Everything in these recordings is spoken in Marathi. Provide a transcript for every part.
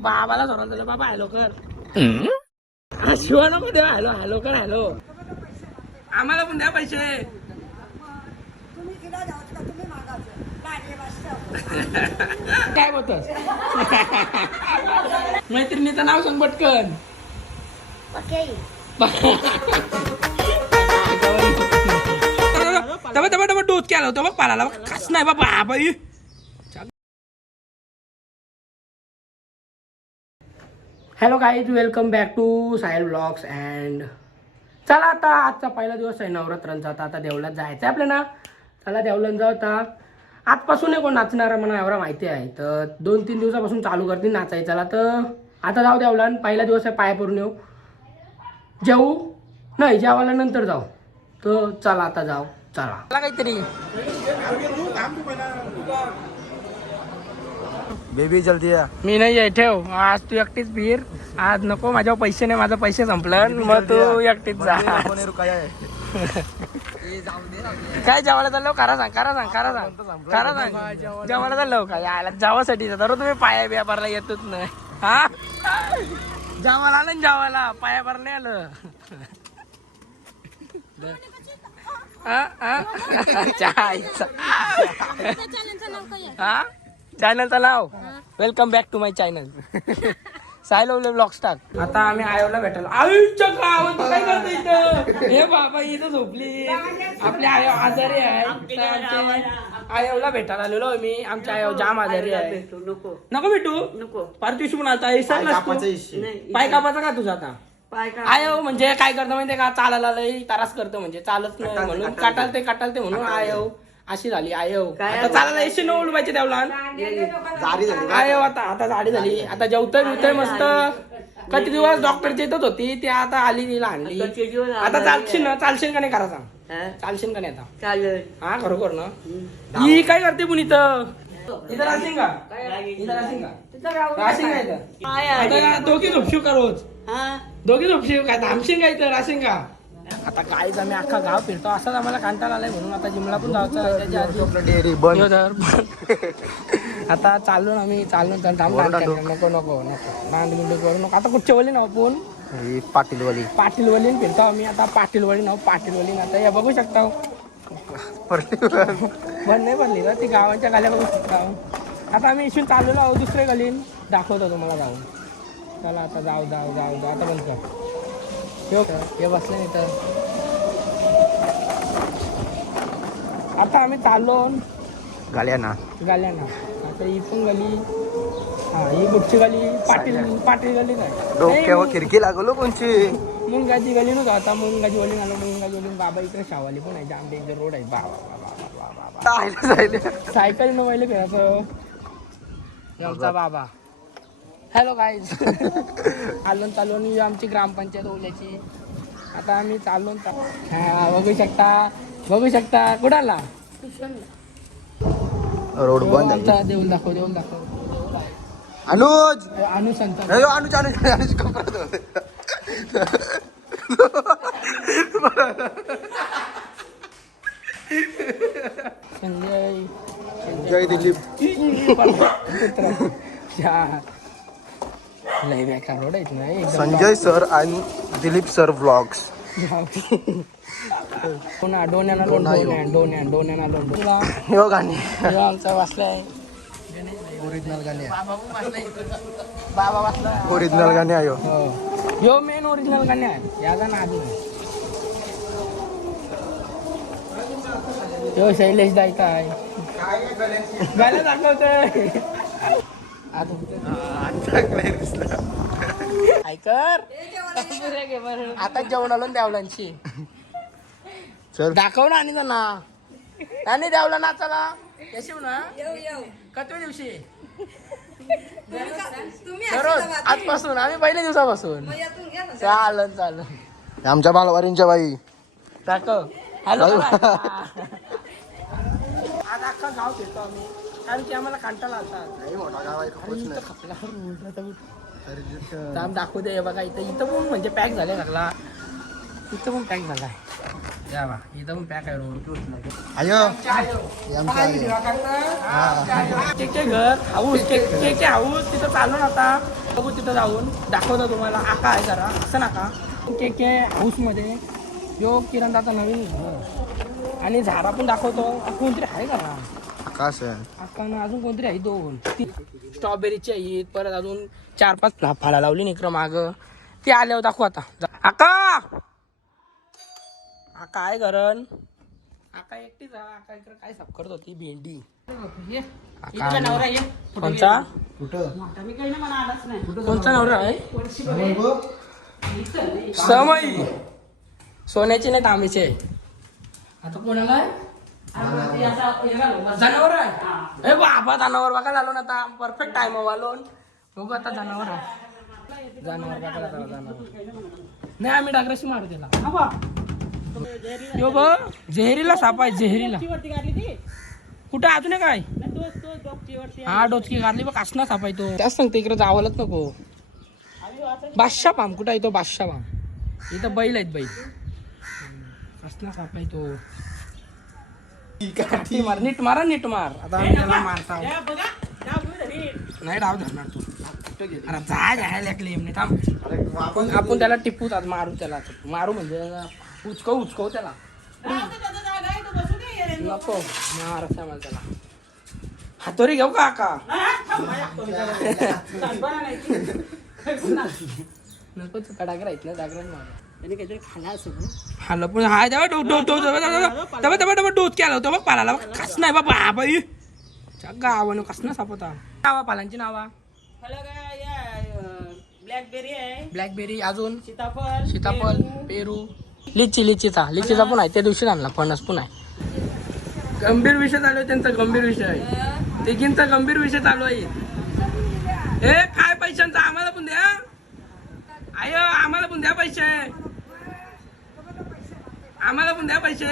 बाबाला सोडून दिलं बाबा हॅलो कर. शिवा नको देवा हॅलो हॅलो कर हॅलो. आम्हाला पण द्या पैसे. काय बोलतोस मैत्रिणीचं नाव सांग पटकन. तबा डोस केला होता बघ पालाला खास नाही बाबा बाई. Hello guys welcome back to Sahil blogs and चला आता आजचा पहिला दिवस आहे नवरात्रांचा. आता देवळात जायचं आहे आपल्याला. चला देवळात जाऊ. आता आजपासून कोण नाचणार मला एवढा माहिती आहे तर 2-3 दिवसापासून चालू करतील नाचायचं. चला तर आता जाऊ देवळात. पहिला दिवस आहे पाया पडून येऊ. जेवू नाही जेवायला नंतर जाऊ. तर चला आता जाऊ. चला काहीतरी बेबी जल्दी या. मी नाही आहे ठेव. आज तू एकटीच फिर. आज नको माझ्यावर पैसे नाही. माझा पैसे संपलं मग तू एकटीच जा. काय जेवायला चाललो करा सांग जेवायला चाललो काय यायला जावासाठी तर तुम्ही पाया बिया भरला येतच नाही. हा जेवायला आलं ना जेवायला पाया भर नाही आलं. चॅनलचं नाव welcome back to my channel Sahil blogs टाक. आता आम्ही आयोला भेटायला. आयुष्य गावात काय करतो इथं. हे बाबा इथं झोपली. आपले आयो आजारी आहे. आयोला भेटायला आलेलो मी. आमच्या आयो जाम आजारी आहे. नको भेटू नको. पारदिवशी पण आता पाय कापाचा का तुझा आता. आयो म्हणजे काय करतो माहितीये का चालायला लई त्रास करतो. म्हणजे चालत नाही म्हणून काटालते म्हणून आयो अशी झाली. आयो आता चालायला एशी न उडवायची देवला. आयो आता जाडी झाली. आता जेवतोय मस्त. किती दिवस डॉक्टरची येतच होती ती आता आली तिला आणली. आता चालशील का नाही करा सांग. चालशील का नाही आता. हा खरोखर ना. ही काय करते पण इथं राहशील का. दोघी झोपशीव का रोज. दोघी झोपशीव काय थांबशील का इथं राहशील का. आता काहीच आम्ही अख्खा गाव फिरतो. असाच आम्हाला कंटाळा आलाय म्हणून आता जिमला पण जायचं. आता चाललो आम्ही नको नांदगुंडी करू नको. आता कुठच्या वली नाव पण पाटीलवली फिरतो आम्ही. आता पाटीलवली आता या बघू शकता. बंद नाही पडली का ती गावांच्या गाल्या बघू शकता. आता आम्ही इथून चाललेलो आहोत दुसऱ्या गलीन. दाखवतो तुम्हाला जाऊन. चला आता जाऊ आता बंद कर. हे बसले नाही तर आता आम्ही चाललो गाल्याना. आता ही पण गली. हा ही कुठची गली पाटील गली काय खिडकी लागलो कोणची मुंगाची गली नव्हतं. आता मुंगाची गली आलो. मुंगाची गली बाबा इकडे शावाली पण आहे. जाम डेंजर रोड आहे. सायकल न पहिले फिरायचं आमचा बाबा. हॅलो गाईज चालून आमची ग्रामपंचायत ओल्याची. आता आम्ही चालून बघू शकता कुणाला रोड बंद. आमचा देऊन दाखव अनुज संजय दिलीप लय बेकार रोड आहेत नाही. संजय सर आणि दिलीप सर व्लॉग्स. डोन्याना लोन गाणी आमचा वाचलाय. ओरिजिनल गाणी बाबा वाचला. ओरिजिनल गाणी आहे यो मेन ओरिजिनल गाणी आहे. याचा नाद नाही. यो शैलेश दायका आहे. गाणं दाखवतोय. ऐकर आता जेवण आलो देवलांची. दाखव ना आणि ना द्यावला ना. चला येशील ना कतव्या दिवशी. दररोज आजपासून आम्ही पहिल्या दिवसापासून. चालन आमच्या बालवारींच्या बाई दाखव. हॅलो आज अख्खा गाव फिरतो आम्ही कारण की आम्हाला कंटाळा आलता. दाखवू दे बघा. इथं पण म्हणजे पॅक झाले लागला. इथं पण पॅक झालाय. या बा इथं पण पॅक आहे रोड. घर हाऊस हाऊस तिथं चालून आता बघू तिथं जाऊन दाखवतो तुम्हाला. आका आहे जरा असं नका के हाऊसमध्ये यो किरणदाचा नवीन घर आणि झाडा पण दाखवतो. कोणतरी आहे का आकाश आहे. आकानं अजून कोणतरी आहे दोन स्ट्रॉबेरीची आहेत. परत अजून 4-5 फळा लावली निकर माग ती आल्यावर दाखवू आता. आका आका आहे घरण. आका एकटीच आहे. आका इकडे काय साफ करत होती भेंडी. कोणचा कोणचा नवरा आहे समई सोन्याची नाही तांबीचे. आता कोणाला आहे जनावर आहे. ए बाबा जनावर बघा झालो ना आता परफेक्ट टाइम वालोन बघू आता जनावर आहे. जनावर बघा जनावर नाही आम्ही डागराशी मारू त्याला. यो ब जेहरीला साप आहे जेहरीला. कुठं अजून काय हा डोचकी गारली बघ असणार साप आहे तो. त्याच सांगते इकडे जावंच नको. बादशाह पाम कुठं आहे तो बादशाह पाम. इथं बैल आहेत बैल असणार साप आहे तो. मार नीट मारा नीट मार. आता आम्ही त्याला मारता नाही डाव धरणार तू. अरे जायला क्लेम थांब. आपण त्याला टिपूच आज मारू त्याला. मारू म्हणजे उचकवू त्याला नको मार मला त्याला. हातोरी घेऊ का आका नको डागर आहेत ना डागर मार खाल्लं पण हा डोस केला होता बघ पालाला. कस नाही बाबा हा बाई गावानं कस ना सापता नावा पालांची नावा. ब्लॅकबेरी अजून सीताफळ पेरू लिचीचा पण आहे. त्या दिवशी आणला फणस पण आहे. गंभीर विषय चालू आहे त्यांचा. गंभीर विषय आहे तिघींचा गंभीर विषय चालू आहे. हे काय पैशांचा आम्हाला पण द्या. आय आम्हाला पण द्या पैसे. आम्हाला पण द्या पैसे.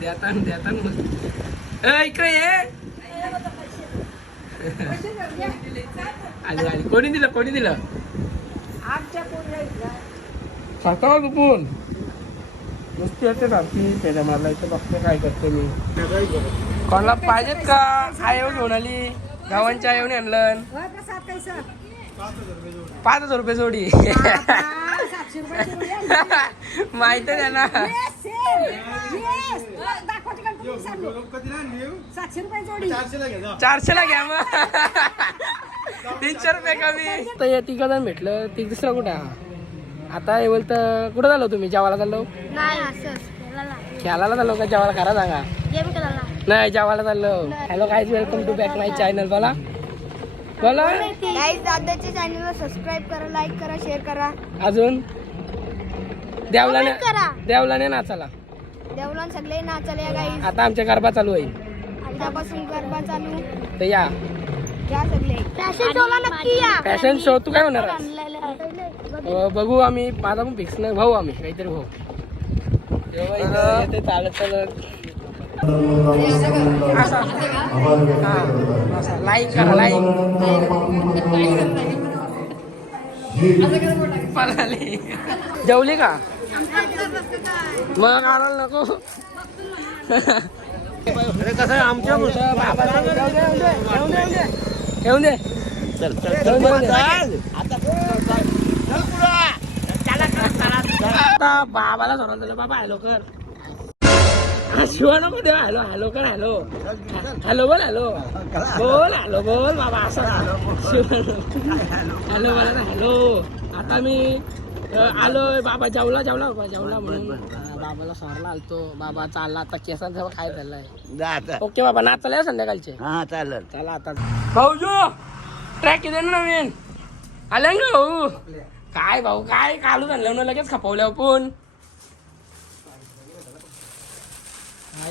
देता इकडे ये. आली कोणी दिलं साखा गुपून नुसती येते सारखी त्याच्या मला इथं बघते काय करते मी. कोणाला पाहिजेत का आयो घेऊन आली. गावांच्या आयोने आणलं 5,000 रुपये जोडी. माहित आहे ना 400ला घ्या मग 300 रुपये कमी. तर तिघ जण भेटलं. ती दुसरा कुठे आता हे बोलतं. कुठं झालो तुम्ही जेवायला चाललो खेळायला चाललो का जेवायला खरा सांगा. नाही जेवायला चाललो. Hello guys welcome to back my channel. बोला दादाच्या चॅनलला सबस्क्राईब करा लाईक करा शेअर करा. अजून देवलाने नाचाला देवलान सगळे नाचाले गाईज. आता आमच्या गरबा चालू आहे. आतापासून गरबा चालू तर या सगळे फॅशन शोला नक्की या. फॅशन शो तू काय होणार बघू आम्ही. माझा पण फिक्स नाही भाऊ. आम्ही काहीतरी भाऊ ते चालत लाईक करा लाईक. जेवली का मग आणायला नको. कसं आहे आमच्या येऊन दे आता बाबाला सोडून दिलं. बाबा हॅलो कर. शिवा नको देवा. हॅलो कर. हॅलो बोल बोल बाबा असं हॅलो बोला ना हॅलो. आता मी आलोय. बाबा जेवला म्हणून बाबाला सोडला आलतो. बाबा चालला आता केसांचा काय झालंय. ओके बाबा नाच चालय संध्याकाळचे. हा चालेल चला आता भाऊजो ट्रॅक किती नवीन आल्या ना भाऊ. काय भाऊ काय कालू आणलं ना लगेच खपवल्या पण.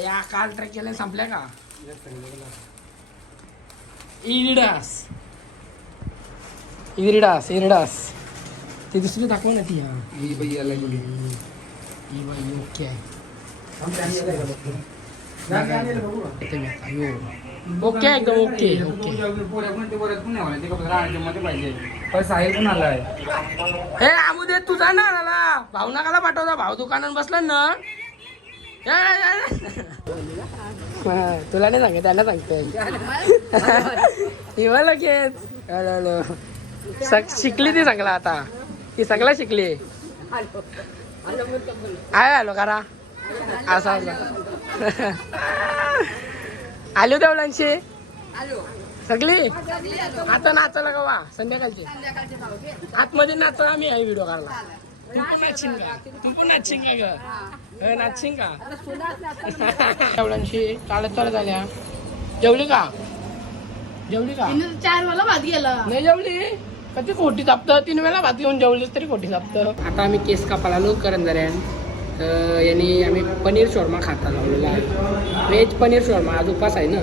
या काल ट्रॅक केल्या संपल्या का. इरिडास ती दुसरी दाखव ना ती. ओके ओके एकदम ओके साहिल पण आलाय. हे आमू दे तुझा ना भाऊ नाकाला पाठवता. भाऊ दुकानात बसला ना तुला नाही सांगत त्यांना सांगतोय हिवा लगेच हॅलो शिकली ती सगळं आता ती सगळं शिकली आहे आलो करा असं आलो देवळांशी सगळी आता नाचायला का वा संध्याकाळची आतमध्ये नाचला आम्ही आहे व्हिडिओ काढला तू पण नाचशील का ग नाचशील का देवळांशी चालत चालत आल्या जेवली का 4 वेळा भात गेला नाही जेवली कधी खोटी जापतं 3 वेळा भात घेऊन जेवलीस तरी खोटी जापतं आता आम्ही केस कापायला आलो करंजाऱ्यान तर यांनी आम्ही पनीर शोरमा खाता लावलेला आहे व्हेज पनीर शोरमा आज उपास आहे ना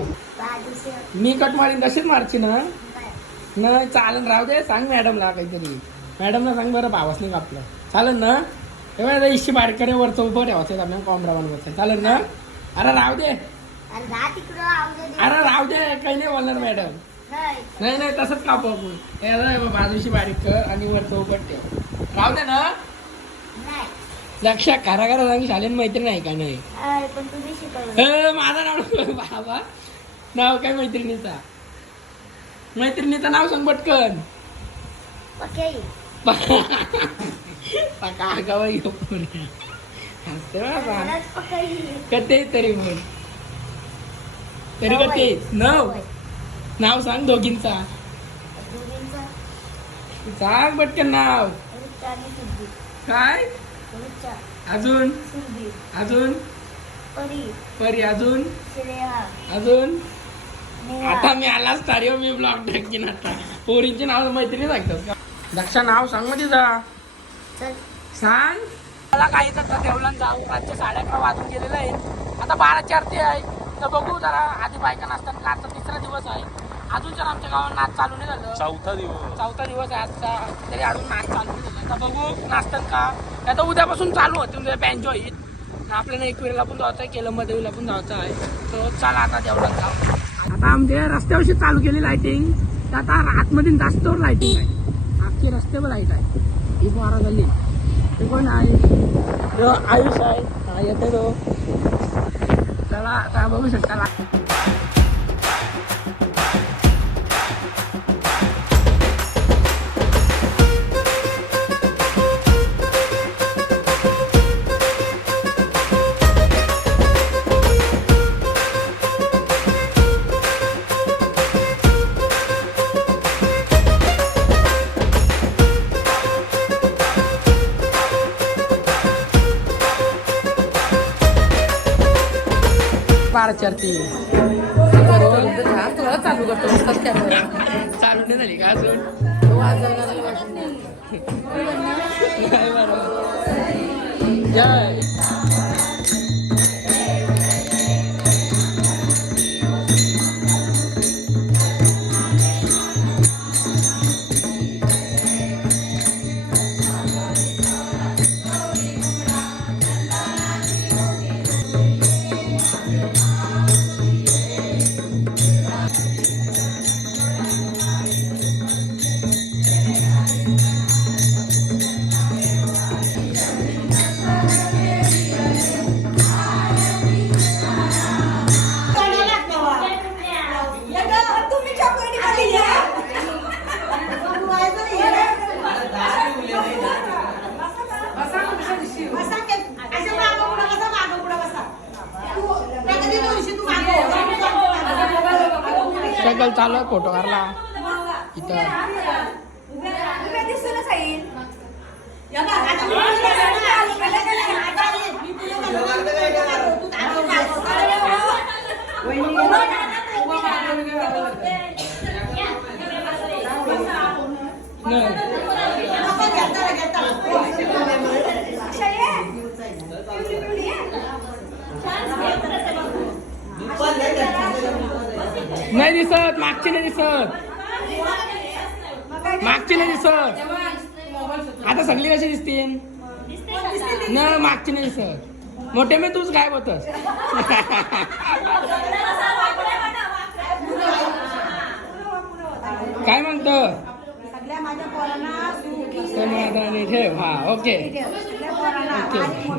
मी कट मारीन तशीच मारची ना नाही चालेल राहू दे सांग मॅडमला काहीतरी मॅडमला सांग बरं भावाच नाही कापलं चालेल ना तेव्हा इशी बारकडे वरचं उभं ठेवायचं आपल्याला कॉमरा बनवायचं चालेल ना अरे राहू दे राहू दे काही नाही बोलणार मॅडम नाही नाही तसंच कापू आपण बाजूशी बारीक कर आणि वरचं उभं ठेव राहू दे ना लक्षात करा सांग शालेन मैत्री नाही का नाही माझं नाव बाबा नाव काय मैत्रिणीचं नाव सांग पटकन कते तरी म्हण तरी कते नाव सांग दोघींचा सांग पटकन नाव काय अजून परी अजून आता मी आलाच तारीव मी ब्लॉग टाकीन आता पोरींचे नाव मैत्रिणी सांगतात का दक्षा नाव सांग मध्ये जा सांग मला काही तर देवळात जाऊ रातचे 11:30 वाजून गेलेलं आहे आता 12ची आरती आहे तर बघू जरा आधी बायका नाचतात आजचा 3रा दिवस आहे अजून जर आमच्या गावात नाच चालू नाही झालं चौथा दिवस आहे आजचा तरी अजून नाच चालू नाही झालं तर बघू नाचतात का आता उद्यापासून चालू होते उद्या बँजो होईल आपल्याला एकविरेला पण जायचं आहे केलंमदेवीला पण जायचं आहे तर चला आता देवळात जाऊ आता आमच्या रस्त्यावरशी चालू केली लाईटिंग तर आता आतमध्ये जास्त लाईटिंग आहे आजची रस्त्यावर लाईट आहे ही बारा झाली ते कोण आहे आयुष आहे हा येते तो चला आता बघू शकता चरती चालू करतो चालू नाही झाली का अजून जय सगळं चालू आहे फोटो काढला इथं नाही दिसत मागची नाही दिसत आता सगळी कशी दिसतील ना मागची नाही दिसत मोठे मी तूच गायब होतस काय म्हणतो समाधानी ठेव हा ओके ओके